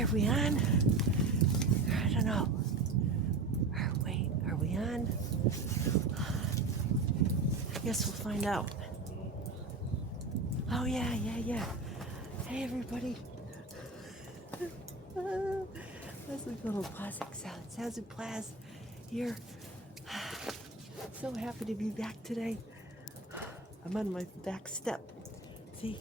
Are we on? I don't know. Wait, are we on? I guess we'll find out. Oh yeah. Hey everybody. That's like a little classic sound. Zazoo Plazz here. So happy to be back today. I'm on my back step. See?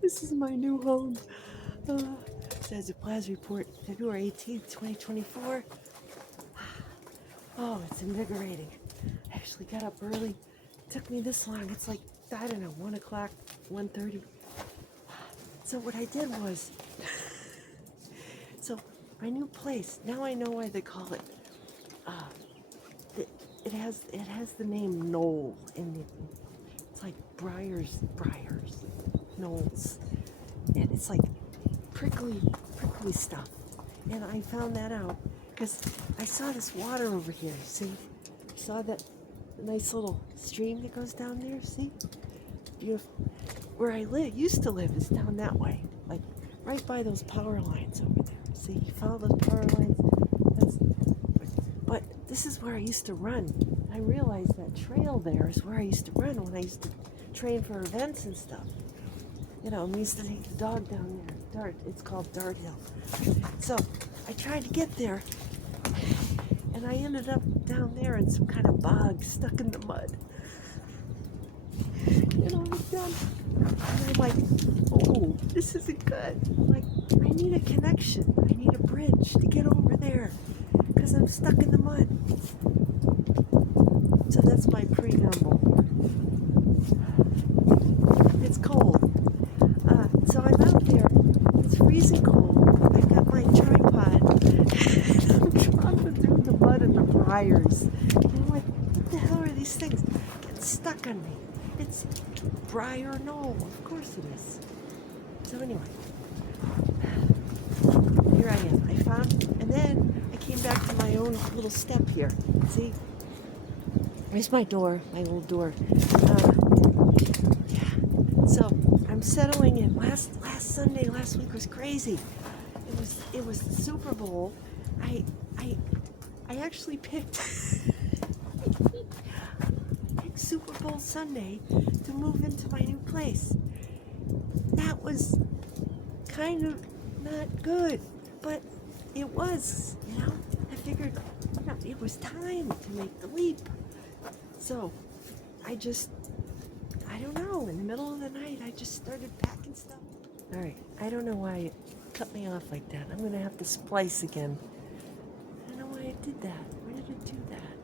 This is my new home. Zazoo Plazz report, February 18th, 2024. Oh, it's invigorating. I actually got up early. It took me this long. It's like, I don't know, 1 o'clock, 1:30. So what I did was, so my new place, now I know why they call it, it has the name Knoll in it. It's like briars, knolls. And it's like prickly stuff. And I found that out because I saw this water over here, see? Saw that nice little stream that goes down there, see? Beautiful. Where I used to live is down that way, like right by those power lines over there. See, you follow those power lines? But this is where I used to run. I realized that trail there is where I used to run when I used to train for events and stuff. You know, we used to take the dog down there. It's called Dart Hill. So I tried to get there, and I ended up down there in some kind of bog, stuck in the mud. And I was done. And I'm like, oh, this isn't good. I'm like, I need a connection. I need a bridge to get over there because I'm stuck in the mud. So that's my preamble. It's cold. So I'm out there. It's freezing cold. I've got my tripod. And I'm tromping through the mud and the briars. And I'm like, what the hell are these things? Get stuck on me. It's briar knoll. Of course it is. So anyway, here I am. I found, and then I came back to my own little step here. See? There's my door, my old door. Yeah. So I'm settling in. Last Sunday, last week was crazy. It was the Super Bowl. I actually picked Super Bowl Sunday to move into my new place. That was kind of not good, but it was, you know. I figured, you know, it was time to make the leap. So I don't know, in the middle of the night, I just started packing stuff. All right, I don't know why it cut me off like that. I'm gonna have to splice again. I don't know why it did that. Why did it do that?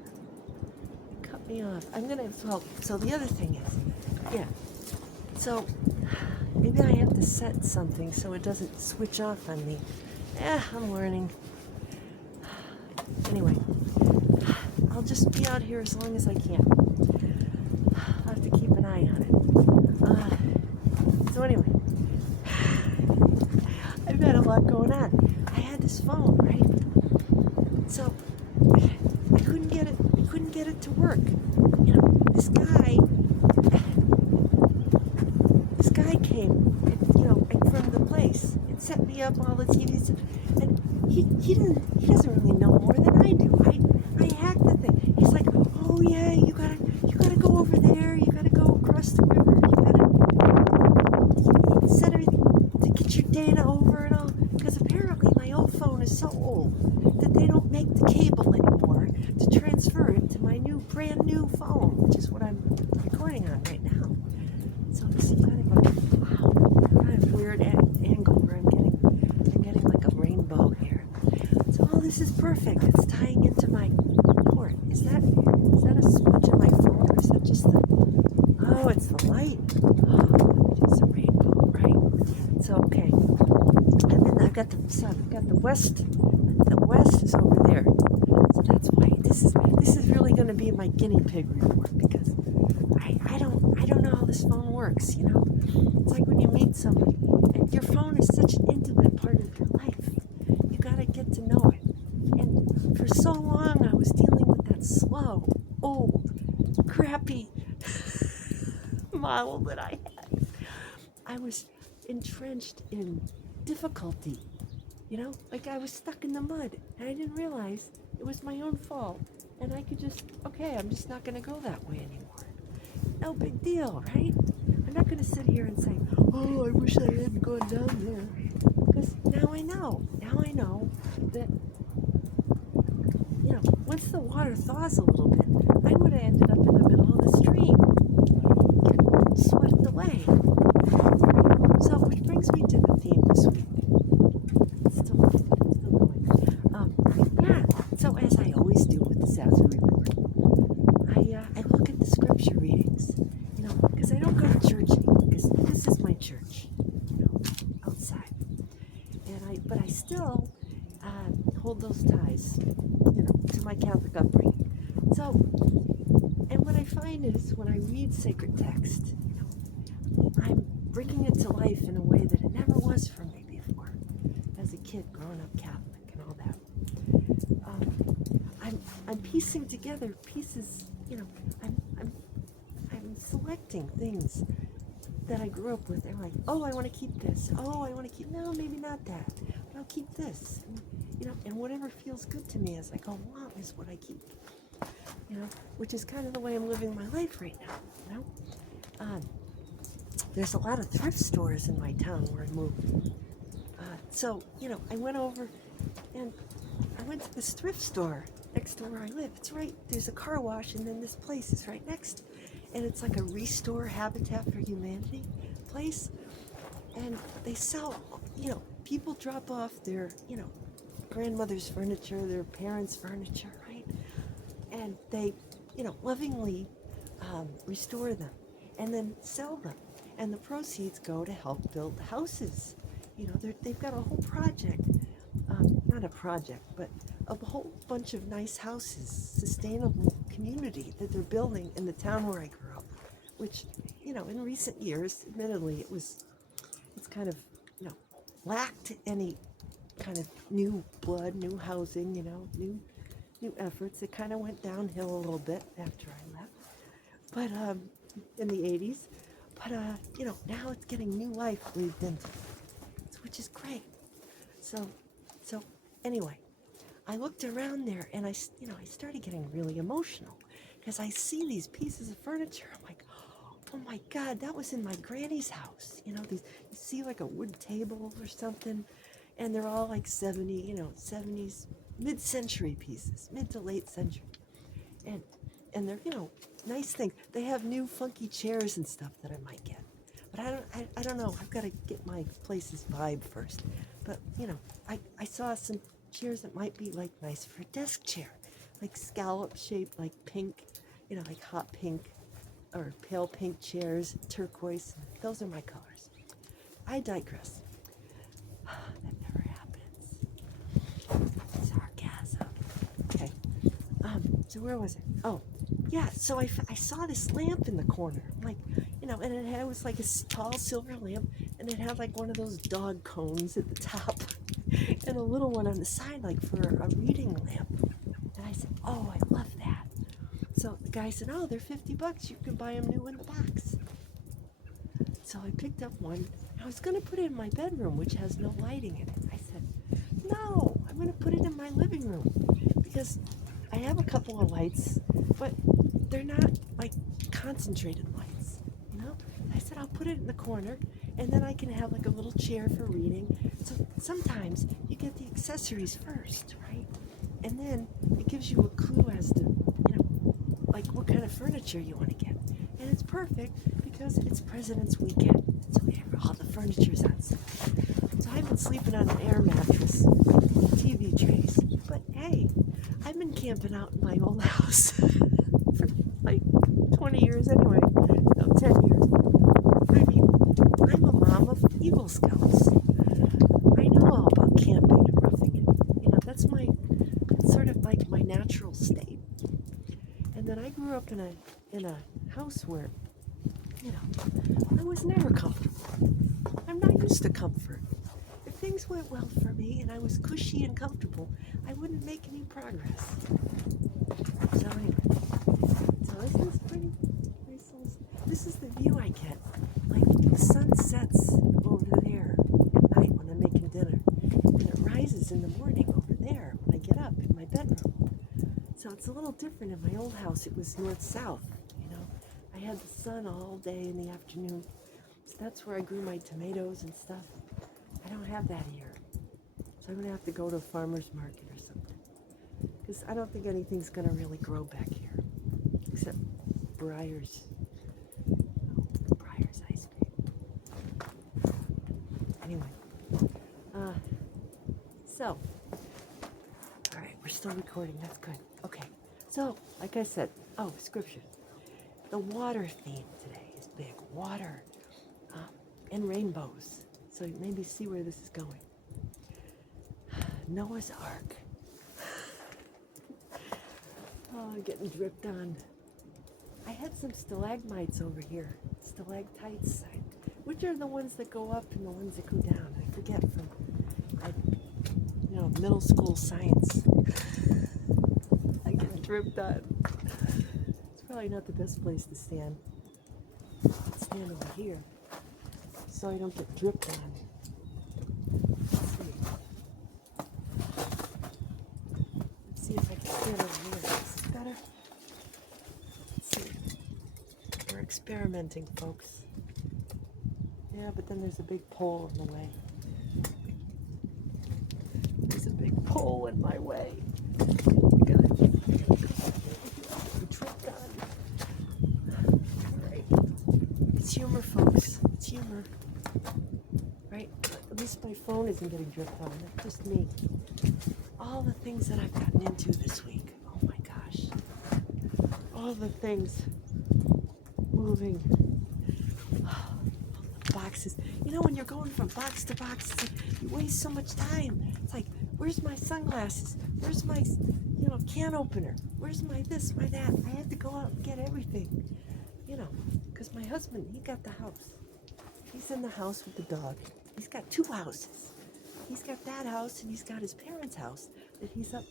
It cut me off. So the other thing is, yeah, so maybe I have to set something so it doesn't switch off on me. I'm learning. Anyway, I'll just be out here as long as I can. I'll have to keep an eye on it. So anyway, I've had a lot going on. I had this phone, right? So I couldn't get it to work. You know, this guy came, you know, from the place and set me up all the TVs, and he doesn't really know more than I do. I hacked the thing. He's like, oh yeah, you gotta go over there. You gotta go across the river. You gotta set everything to get your data over and all. Because apparently my old phone is so old that they don't make the cable anymore to transfer it to my brand new phone, which is what I'm recording on right now. So this is kind of a weird angle where I'm getting like a rainbow here. So all this is perfect. It's tying into my port. Is that a switch in my phone, or is that just the? Oh, it's the light. Oh, it's a rainbow, right? So okay. And then I've got the west. The west is over there. So that's why this is really going to be my guinea pig report, because I don't know how this phone works, you know? It's like when you meet somebody, and your phone is such an intimate part of your life. You gotta get to know it. And for so long I was dealing with that slow, old, crappy model that I had. entrenched in difficulty. You know, like I was stuck in the mud and I didn't realize it was my own fault. And I could just, okay, I'm just not going to go that way anymore. No big deal, right? I'm not going to sit here and say, oh, I wish I hadn't gone down there. Because now I know. Now I know that, you know, once the water thaws a little bit, I would have ended up in the middle of the stream, getting swept away. So, which brings me to the theme this week. Still going. Yeah, so as I always do with the Zazoo Report, I look at the scripture readings, you know, because I don't go to church anymore, because this is my church, you know, outside. But I still hold those ties, you know, to my Catholic upbringing. So, and what I find is when I read sacred text, you know, I'm bringing it to life in a way that it never was for me before, as a kid growing up Catholic and all that. I'm piecing together pieces, you know, I'm selecting things that I grew up with. I'm like, oh, I want to keep this. Oh, I want to keep, no, maybe not that, but I'll keep this. And, you know, and whatever feels good to me as I go along is what I keep. You know, which is kind of the way I'm living my life right now, you know. There's a lot of thrift stores in my town where I moved. So, you know, I went over and I went to this thrift store next to where I live. It's right, there's a car wash and then this place is right next. And it's like a Restore Habitat for Humanity place. And they sell, you know, people drop off their, you know, grandmother's furniture, their parents' furniture, right? And they, you know, lovingly restore them and then sell them. And the proceeds go to help build houses. You know, they've got a whole project, not a project, but a whole bunch of nice houses, sustainable community that they're building in the town where I grew up, which, you know, in recent years, admittedly, it's kind of, you know, lacked any kind of new blood, new housing, you know, new efforts. It kind of went downhill a little bit after I left, but in the 80s. But, you know, now it's getting new life breathed into it, which is great. So anyway, I looked around there and I started getting really emotional because I see these pieces of furniture. I'm like, oh my God, that was in my granny's house. You know, you see like a wood table or something, and they're all like 70s, mid-century pieces, mid to late century. And they're, you know, nice things. They have new funky chairs and stuff that I might get. But I don't know. I've got to get my place's vibe first. But, you know, I saw some chairs that might be like nice for a desk chair, like scallop shaped, like pink, you know, like hot pink or pale pink chairs, turquoise. Those are my colors. I digress. That never happens. Sarcasm. Okay. So where was it? Oh, yeah. So I saw this lamp in the corner, like, you know, and it was like a tall silver lamp, and it had like one of those dog cones at the top, and a little one on the side, like for a reading lamp. And I said, oh, I love that. So the guy said, oh, they're $50. You can buy them new in the box. So I picked up one. I was going to put it in my bedroom, which has no lighting in it. I said, no, I'm going to put it in my living room because I have a couple of lights, but they're not like concentrated lights, you know? I said, I'll put it in the corner, and then I can have like a little chair for reading. So sometimes you get the accessories first, right? And then it gives you a clue as to, you know, like what kind of furniture you want to get. And it's perfect because it's President's Weekend. So all the furniture's on sale. So I've been sleeping on an air mattress, TV trays. But hey, I've been camping out in my old house for like 20 years anyway. No, 10 years. I mean, I'm a mom of Eagle Scouts. I know all about camping and roughing it. You know, that's sort of like my natural state. And then I grew up in a house where, you know, I was never comfortable. I'm not used to comfort. If things went well for me and I was cushy and comfortable, I wouldn't make any progress. So anyway, so isn't this pretty? This is the view I get. Like the sun sets over the is in the morning over there when I get up in my bedroom. So it's a little different. In my old house, it was north-south, you know. I had the sun all day in the afternoon. So that's where I grew my tomatoes and stuff. I don't have that here. So I'm going to have to go to a farmer's market or something. Because I don't think anything's going to really grow back here. Except Breyers. Oh, Breyers ice cream. Anyway. So, all right, we're still recording. That's good. Okay. So, like I said, scripture. The water theme today is big. Water and rainbows. So maybe see where this is going. Noah's Ark. Oh, I'm getting dripped on. I had some stalagmites over here. Stalactites. Which are the ones that go up and the ones that go down? I forget from, middle school science. I get dripped on. It's probably not the best place to stand. Stand over here so I don't get dripped on. Let's see if I can stand over here. Is this better? Let's see. We're experimenting, folks. Yeah, but then there's a big pole in the way. There's a big pole in my way. Got it. I'm tripped on. All right. It's humor, folks. It's humor. Right? At least my phone isn't getting dripped on. It's just me. All the things that I've gotten into this week. Oh my gosh. All the things moving. Boxes. You know, when you're going from box to box, you waste so much time. It's like, where's my sunglasses? Where's my, can opener? Where's my this, my that? I had to go out and get everything, because my husband, he got the house. He's in the house with the dog. He's got 2 houses. He's got that house and he's got his parents' house that he's up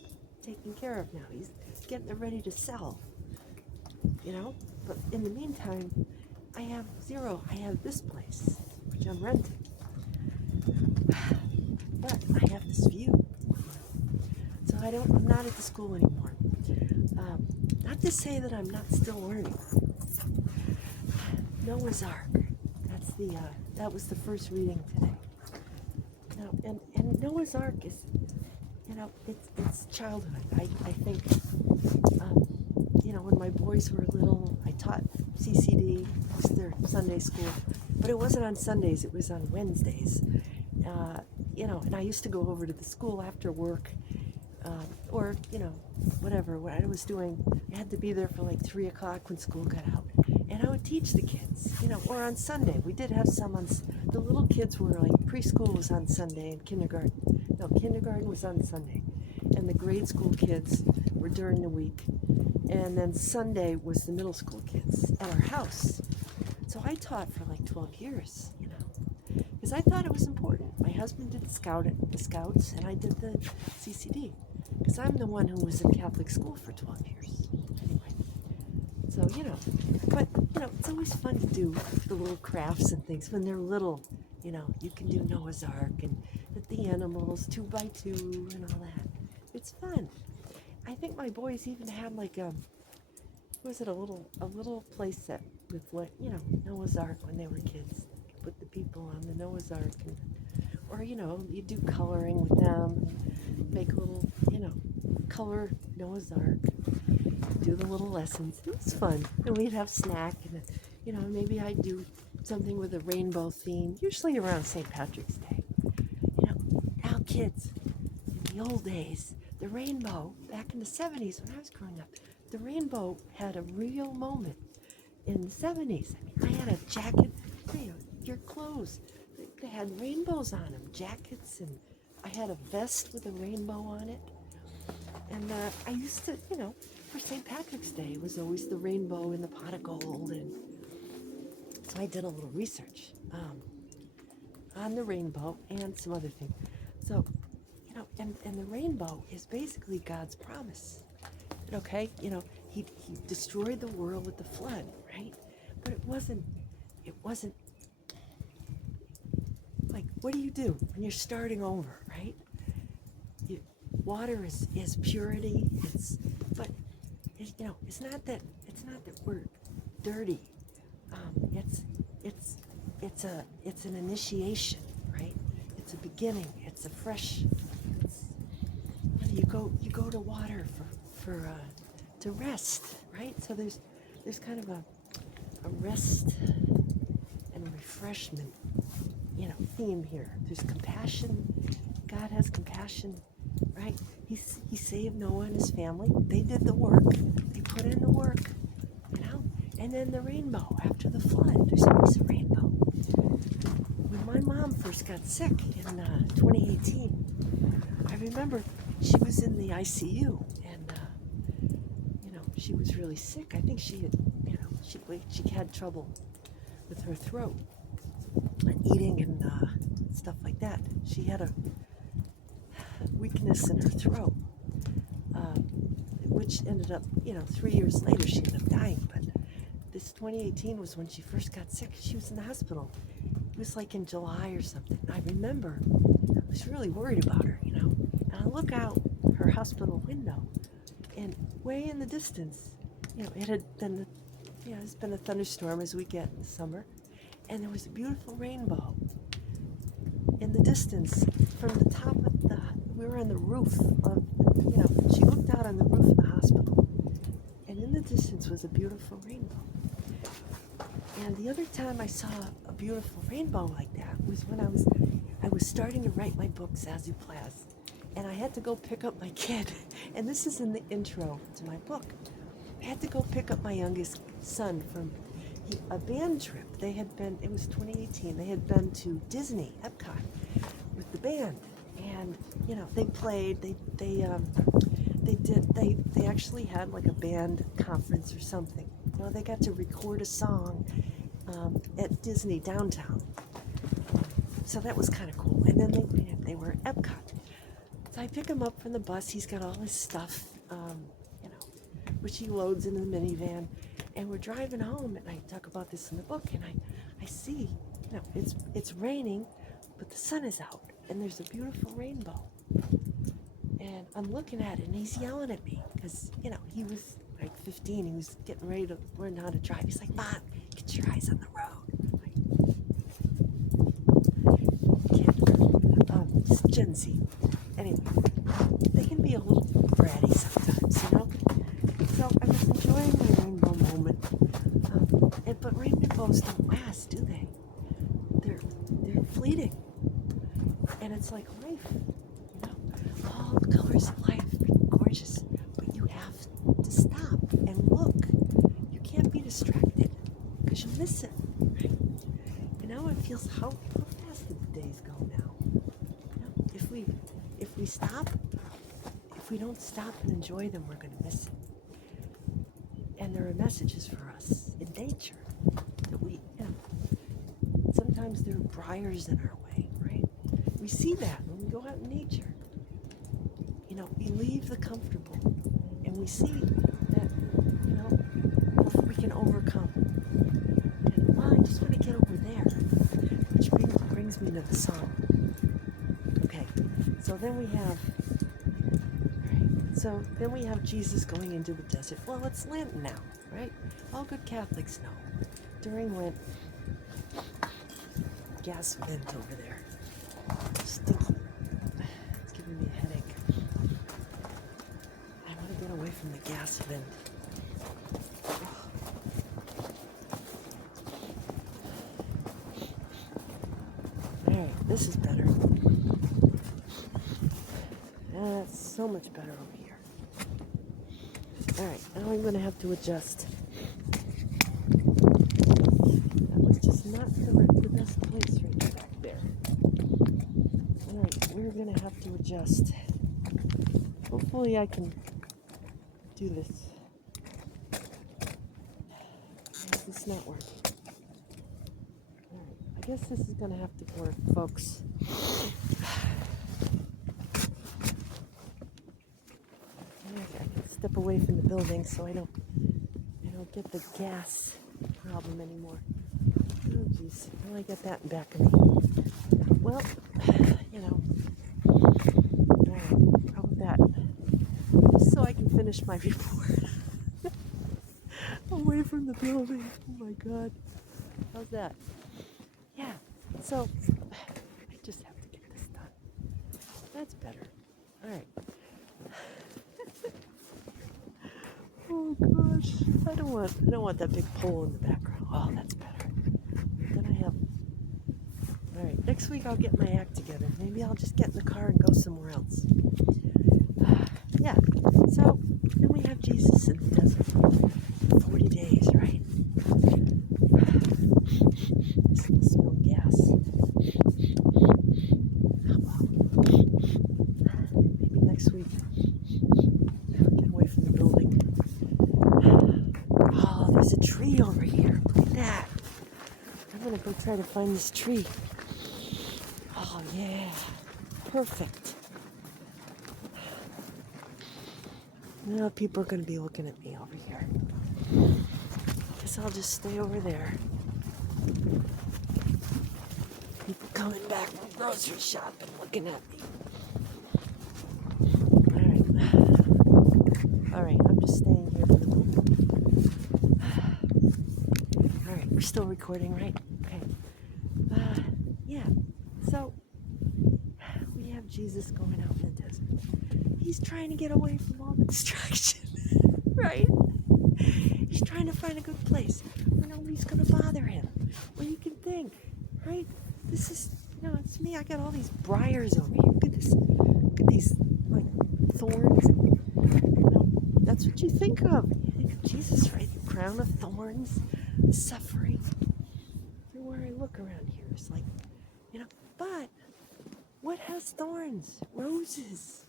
taking care of now. He's getting it ready to sell, But in the meantime, I have 0. I have this place, which I'm renting. But I have this view. So I'm not at the school anymore. Not to say that I'm not still learning. Noah's Ark. That was the first reading today. And Noah's Ark is, it's childhood. I think, when my boys were little, I taught CCD, was their Sunday school, but it wasn't on Sundays, it was on Wednesdays. And I used to go over to the school after work, or, whatever, what I was doing. I had to be there for like 3 o'clock when school got out. And I would teach the kids, or on Sunday. We did have some the little kids were like, preschool was on Sunday and kindergarten. No, kindergarten was on Sunday. And the grade school kids were during the week. And then Sunday was the middle school kids at our house. So I taught for like 12 years, because I thought it was important. My husband did the scouts, and I did the CCD, because I'm the one who was in Catholic school for 12 years. Anyway, so, but, it's always fun to do the little crafts and things when they're little. You can do Noah's Ark and the animals, 2x2 and all that. It's fun. I think my boys even had like a little play set with Noah's Ark when they were kids. Put the people on the Noah's Ark, or you do coloring with them, make a little color Noah's Ark, do the little lessons. It was fun, and we'd have snack, and maybe I'd do something with a rainbow theme, usually around St. Patrick's Day. Now kids, in the old days, the rainbow, back in the 70s when I was growing up, the rainbow had a real moment in the 70s. I had a jacket, your clothes, they had rainbows on them, jackets, and I had a vest with a rainbow on it. And I used to, for St. Patrick's Day, it was always the rainbow in the pot of gold. And so I did a little research on the rainbow and some other things. So, and the rainbow is basically God's promise. Okay, he destroyed the world with the flood, right? But it wasn't like, what do you do when you're starting over, right? water is purity. But it's not that we're dirty. It's an initiation, right? It's a beginning. It's a fresh. You go to water for to rest, right? So there's kind of a rest and refreshment, theme here. There's compassion. God has compassion, right? He saved Noah and his family. They did the work. They put in the work, And then the rainbow after the flood. There's always a rainbow. When my mom first got sick in 2018, I remember she was in the ICU, and she was really sick. I think she had trouble with her throat and eating and stuff like that. She had a weakness in her throat, which ended up, 3 years later, she ended up dying. But this 2018 was when she first got sick. She was in the hospital. It was like in July or something. I remember I was really worried about her, And I look out her hospital window, and way in the distance, it had been, it's been a thunderstorm as we get in the summer, and there was a beautiful rainbow in the distance from the top of we were on the roof of, she looked out on the roof of the hospital, and in the distance was a beautiful rainbow. And the other time I saw a beautiful rainbow like that was when I was starting to write my book, Zazoo Plazz, and I had to go pick up my kid, and this is in the intro to my book. I had to go pick up my youngest son from a band trip. It was 2018, they had been to Disney, Epcot, with the band, and they played, they actually had like a band conference or something. They got to record a song at Disney downtown, so that was kind of cool. And then they were at Epcot, so I pick him up from the bus. He's got all his stuff, which he loads into the minivan, and we're driving home, and I talk about this in the book, and I see, it's raining, but the sun is out, and there's a beautiful rainbow, and I'm looking at it, and he's yelling at me, because, he was like 15, he was getting ready to learn how to drive. He's like, Mom, get your eyes on the road. It's Gen Z. Anyway, they can be a little bratty sometimes, So I was enjoying my rainbow moment. But rainbows don't last, do they? They're fleeting. And it's like life, all the colors of life are gorgeous, but you have to stop and look. You can't be distracted because you'll miss it, right? And now it feels how fast did the days go now? If we stop, if we don't stop and enjoy them, we're going to miss it. And there are messages for us in nature that sometimes there are briars in our way, right? We see that when we go out in nature. We leave the comfortable, and we see that, we can overcome. And, I just want to get over there, which brings me to the song. Okay, so then we have Jesus going into the desert. Well, it's Lent now, right? All good Catholics know. During Lent, gas vent over there. Stinky. It's giving me a headache. I want to get away from the gas vent. Alright, this is better. That's so much better over here. Alright, now I'm going to have to adjust. That was just not the best place right back there. Alright, we're going to have to adjust. Hopefully I can do this. Why is this not working? Alright, I guess this is going to have to work, folks. I can step away from the building so I don't get the gas problem anymore. Oh geez, well, I get that in back of me. Well, how about that? finish my report. Away from the building. Oh my God. How's that? Yeah. So, I just have to get this done. That's better. All right. Oh gosh. I don't want that big pole in the background. Oh, that's better. Then I have. All right. Next week I'll get my act together. Maybe I'll just get in the car and go somewhere else. Yeah. So then we have Jesus in the desert. 40 days, right? I still smell gas. Oh, well. Maybe next week I'll get away from the building. Oh, there's a tree over here. Look at that. I'm gonna go try to find this tree. Oh yeah, perfect. Now people are gonna be looking at me over here. Guess I'll just stay over there. People coming back from grocery shopping looking at me. Alright, I'm just staying here for the moment. Alright, we're still recording, right? Okay. Yeah, so we have Jesus going out in the desert. He's trying to get away from all the distraction, right? He's trying to find a good place where nobody's going to bother him, where he can think, right? This is, it's me. I got all these briars over here. Look at this. Look at these, like, thorns. That's what you think of. You think of Jesus, right? The crown of thorns, suffering. Everywhere I look around here, it's like, but what has thorns? Roses.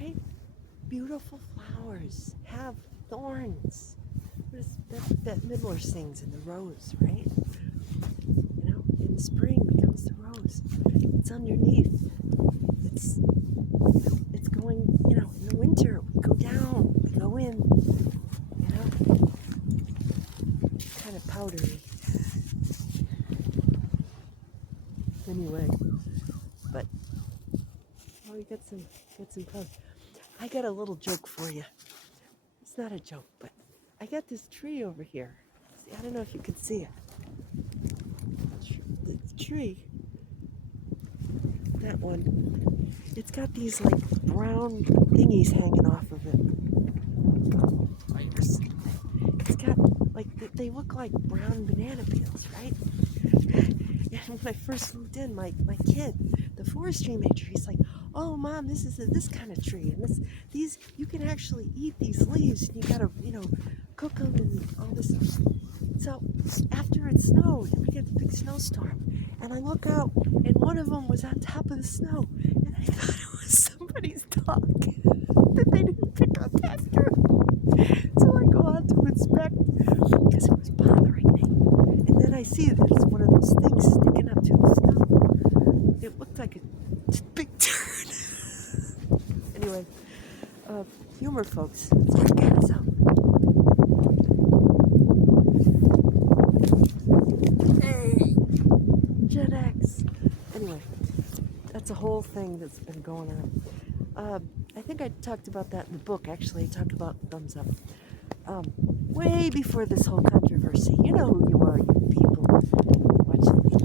Right? Beautiful flowers have thorns. What is that Midler sings in the rose, right? In the spring becomes the rose. It's underneath. It's going, in the winter we go down, we go in, kind of powdery. Anyway, but we got some fun. I got a little joke for you. It's not a joke, but I got this tree over here. See, I don't know if you can see it. The tree, that one, it's got these like brown thingies hanging off of it. It's got like, they look like brown banana peels, right? And when I first moved in, my kid, the forestry major, he's like, "Oh, Mom, this is this kind of tree, and these you can actually eat these leaves, and you gotta, cook them and all this." So after it snowed, we get the big snowstorm, and I look out, and one of them was on top of the snow, and I thought it was somebody's dog that they didn't pick up after. So I go out to inspect because it was bothering me, and then I see that it's one of those things sticking up to the snow. It looked like a big turd. Anyway, humor, folks. Let's get us out. Hey, Gen X. Anyway, that's a whole thing that's been going on. I think I talked about that in the book. Actually, I talked about thumbs up. Way before this whole controversy. You know who you are, you people watching me.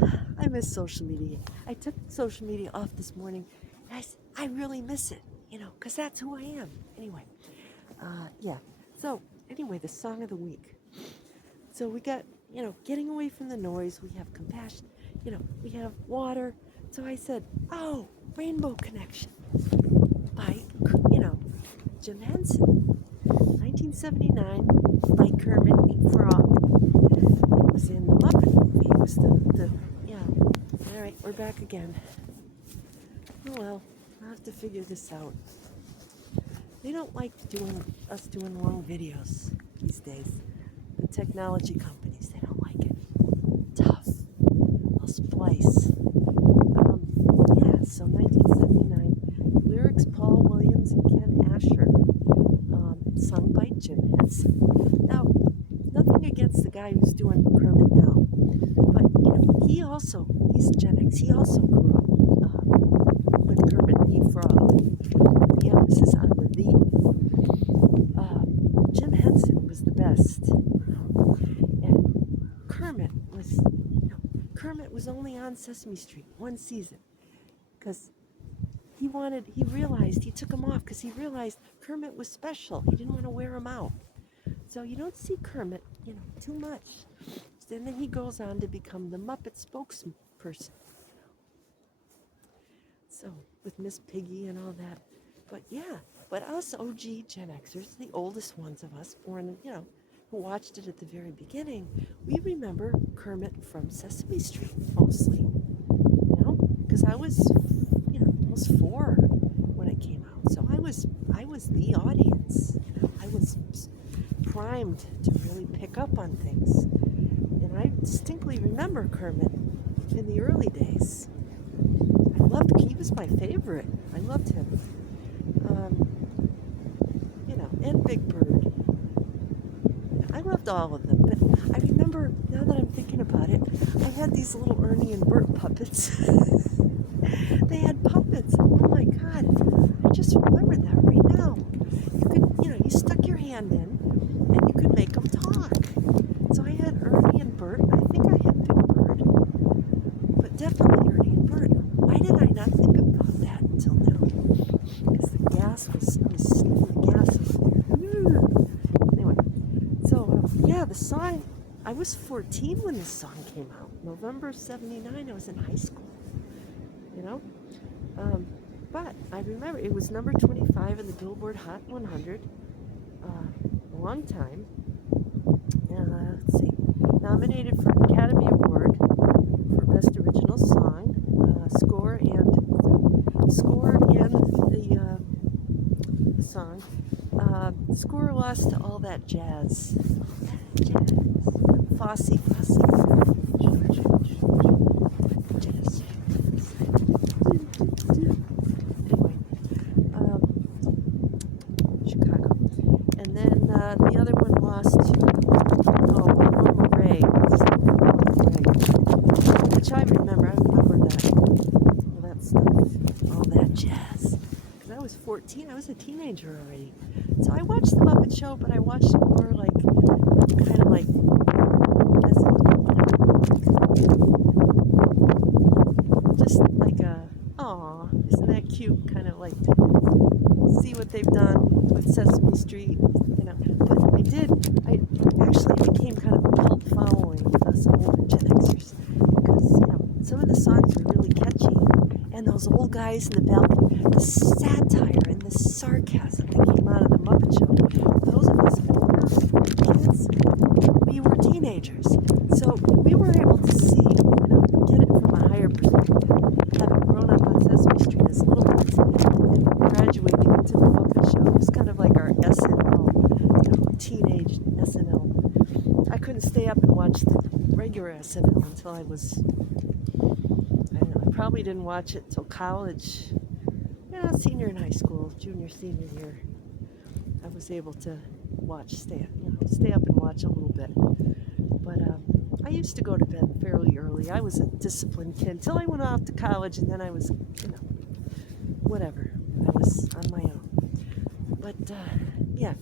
Yeah. I miss social media. I took social media off this morning. And I really miss it, because that's who I am. Anyway, yeah. So, anyway, the song of the week. So we got, getting away from the noise. We have compassion. We have water. So I said, oh, Rainbow Connection by, Jim Henson. 1979 by Kermit the Frog. It was in the Muppet movie. It was all right, we're back again. Oh well, I'll have to figure this out. They don't like us doing long videos these days. The technology companies, they don't like it. Tough. I'll splice. So 1979. Lyrics Paul Williams and Ken Asher. Sung by Jim Henson. Now, nothing against the guy who's doing Kermit now. But, he's Gen X. He also grew up was only on Sesame Street one season because he realized, he took them off because he realized Kermit was special. He didn't want to wear them out. So you don't see Kermit, too much. And then he goes on to become the Muppet spokesperson. So with Miss Piggy and all that. But yeah, but us OG Gen Xers, the oldest ones of us, born, who watched it at the very beginning, we remember Kermit from Sesame Street mostly, because I was, almost 4 when it came out. So I was the audience. I was primed to really pick up on things. And I distinctly remember Kermit in the early days. He was my favorite. I loved him. And Big Bird. I loved all of them. But I remember, now that I'm thinking about it, I had these little Ernie and Bert puppets. They had puppets. Oh my God. I just remembered that right now. You stuck your hand in and you could make them talk. So I had Ernie and Bert. I think I had Big Bird. But definitely Ernie and Bert. Why did I not think about that until now? Because the gas was sniffing gas over there. Anyway, so yeah, the song, I was 14 when this song came out. November 79, I was in high school. But I remember it was number 25 in the Billboard Hot 100. A long time. Let's see. Nominated for an Academy Award for Best Original Song, score and the song. Score lost to All That Jazz. Fosse. Jazz. Anyway, Chicago. And then the other one lost to Norma Ray, which I remember that. All that stuff. All that jazz. Because I was 14. I was a teenager already. So I watched the Muppet Show, but I watched it more kind of like, just like aw, isn't that cute? Kind of like, see what they've done with Sesame Street, But I actually became kind of a cult following with us older Gen Xers because, some of the songs are really catchy. And those old guys in the balcony, the satire and the sarcasm that came out of the Muppet Show, those of us older kids, we were teenagers. So we were able to see, get it from a higher perspective, having grown up on Sesame Street as little ones and graduating into the Muppet Show. It was kind of like our SNL, teenage SNL. I couldn't stay up and watch the regular SNL until I was, I probably didn't watch it till college, senior in high school, senior year. I was able to stay up and watch a little bit. But I used to go to bed fairly early. I was a disciplined kid until I went off to college, and then I was, whatever. I was on my own. But yeah.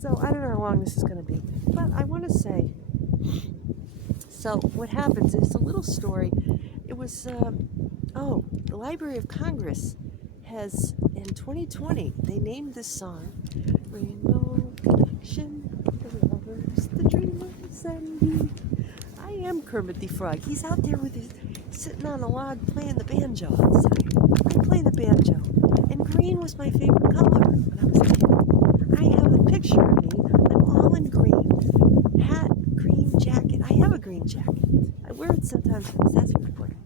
So I don't know how long this is going to be. But I want to say, so what happens is a little story. It was, the Library of Congress has, in 2020, they named this song Rainbow Connection, the lovers, the dreamers, and you. I am Kermit the Frog. He's out there sitting on a log playing the banjo outside. I play the banjo. And green was my favorite color when I was a kid. I have a picture of me. I'm all in green. Hat, green jacket. I have a green jacket. I wear it sometimes when it's important.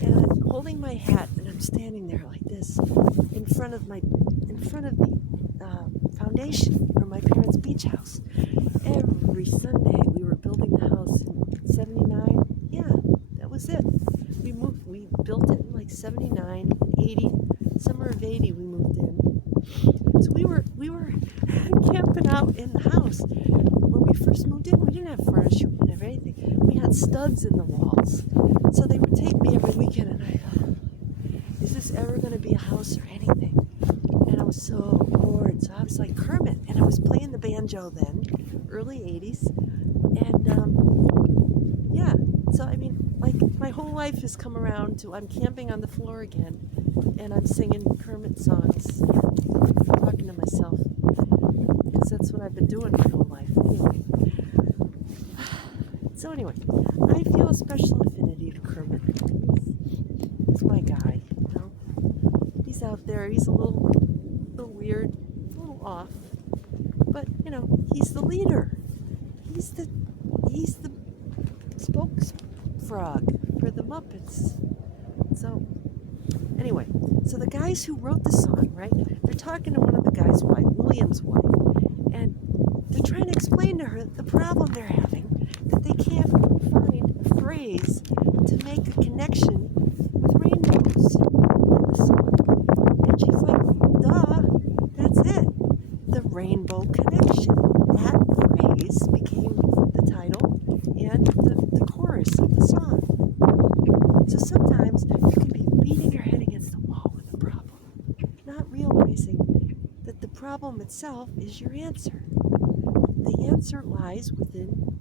And I'm holding my hat, and I'm standing there like this in front of the foundation for my parents' beach house. Every Sunday we were building the house in 79. Yeah, that was it. We built it in like 79, 80, summer of 80 we moved in. So we were camping out in the house. When we first moved in, we didn't have furniture, we didn't have anything. We had studs in the walls. So they would take me every weekend, and I thought, is this ever going to be a house or anything? And I was so bored. So I was like Kermit, and I was playing the banjo then, early 80s. And yeah, so I mean, like my whole life has come around to I'm camping on the floor again, and I'm singing Kermit songs, talking to myself, because that's what I've been doing my whole life. Anyway, I feel a special affinity to Kermit. He's my guy, you know. He's out there. He's a little weird, a little off, but you know, he's the leader. He's the spokesfrog for the Muppets. So anyway, so the guys who wrote the song, right? They're talking to one of the guys' wife, William's wife, and they're trying to explain to her the problem they're having, that they can't find a phrase to make a connection with rainbows in the song. And she's like, duh, that's it. The rainbow connection. That phrase became the title and the chorus of the song. So sometimes you can be beating your head against the wall with a problem, not realizing that the problem itself is your answer. The answer lies within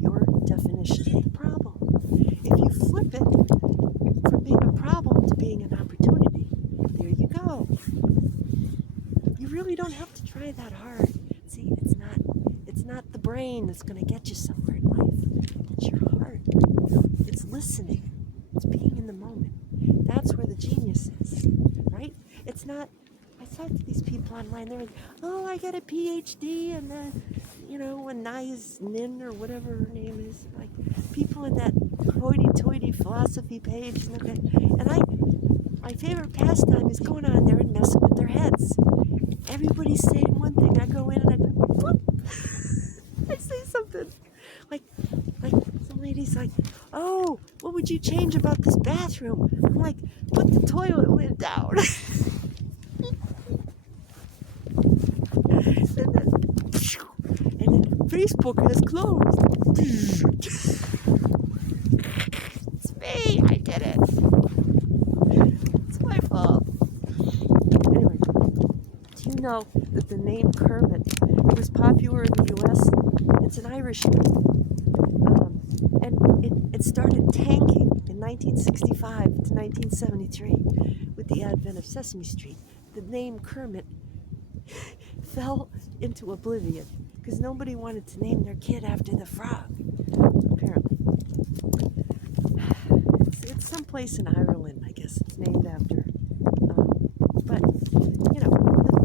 your definition of the problem. If you flip it from being a problem to being an opportunity, there you go. You really don't have to try that hard. See, it's not the brain that's going to get you somewhere in life. It's your heart. It's listening. It's being in the moment. That's where the genius is, right? It's not. I talk to these people online. They're like, "Oh, I got a PhD," and you know, and Nia's Nin or whatever her name is. Like people in that hoity-toity philosophy page, and my favorite pastime is going on there and messing with their heads. Everybody's saying one thing. I go in and I go, whoop. I say something like some lady's like, "Oh, what would you change about this bathroom?" I'm like, "Put the toilet lid down." and then Facebook has closed. It's me. I did it. It's my fault. Anyway, do you know that the name Kermit was popular in the U.S.? It's an Irish name. And it started tanking in 1965 to 1973 with the advent of Sesame Street. The name Kermit fell into oblivion because nobody wanted to name their kid after the frog, apparently. It's someplace in Ireland, I guess it's named after. But, you know,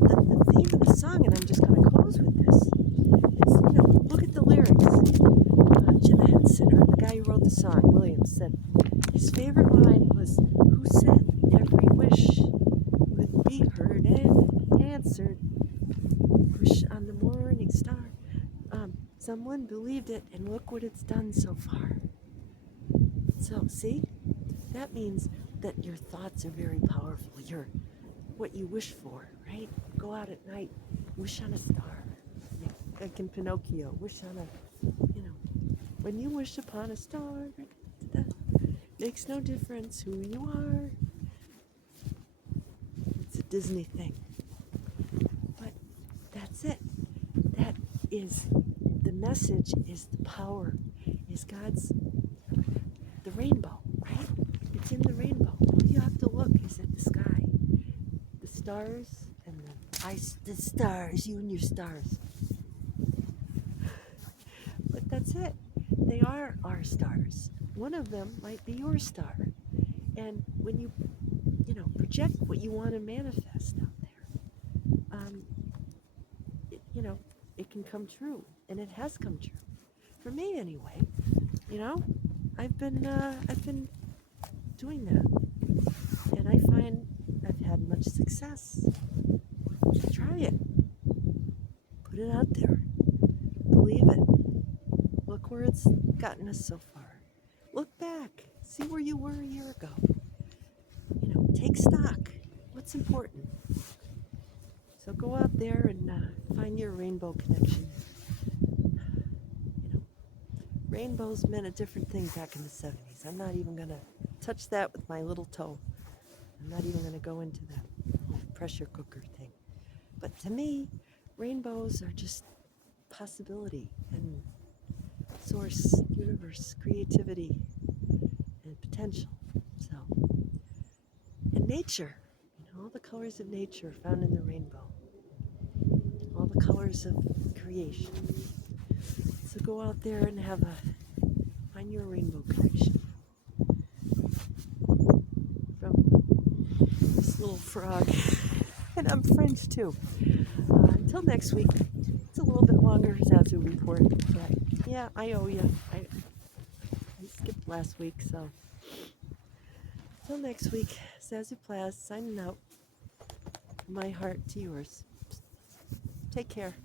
the theme of the song, and I'm just going to close with this, is, you know, look at the lyrics. Jim Henson, or the guy who wrote the song, Williams, said his favorite line was, "Who said every wish would be heard and answered? Wish on the morning star." Someone believed it, and look what it's done so far. So, see? That means that your thoughts are very powerful. What you wish for, right? Go out at night, wish on a star. Like in Pinocchio, wish on a, you know, when you wish upon a star, makes no difference who you are. It's a Disney thing. But that's it. That is, the message is the power, is God's, the rainbow, right? It's in the rainbow. All you have to look is at the sky. The stars and the stars, you and your stars. But that's it. They are our stars. One of them might be your star. And when you project what you want to manifest out there, it can come true. And it has come true. For me, anyway. You know, I've been doing that. And I find I've had much success. Try it. Put it out there. Believe it. Look where it's gotten us so far. Look back. See where you were a year ago. You know, take stock. What's important? So go out there and find your rainbow connection. You know, rainbows meant a different thing back in the 70s. I'm not even going to touch that with my little toe. I'm not even going to go into that pressure cooker thing. But to me, rainbows are just possibility and source, universe, creativity, and potential. So, and nature, all the colors of nature found in the rainbow, all the colors of creation. So go out there and find your rainbow connection. From this little frog, and I'm French too. Until next week, it's a little bit longer Zazoo report, but yeah, I owe you. I skipped last week, so until next week, Zazoo Plazz signing out. My heart to yours. Take care.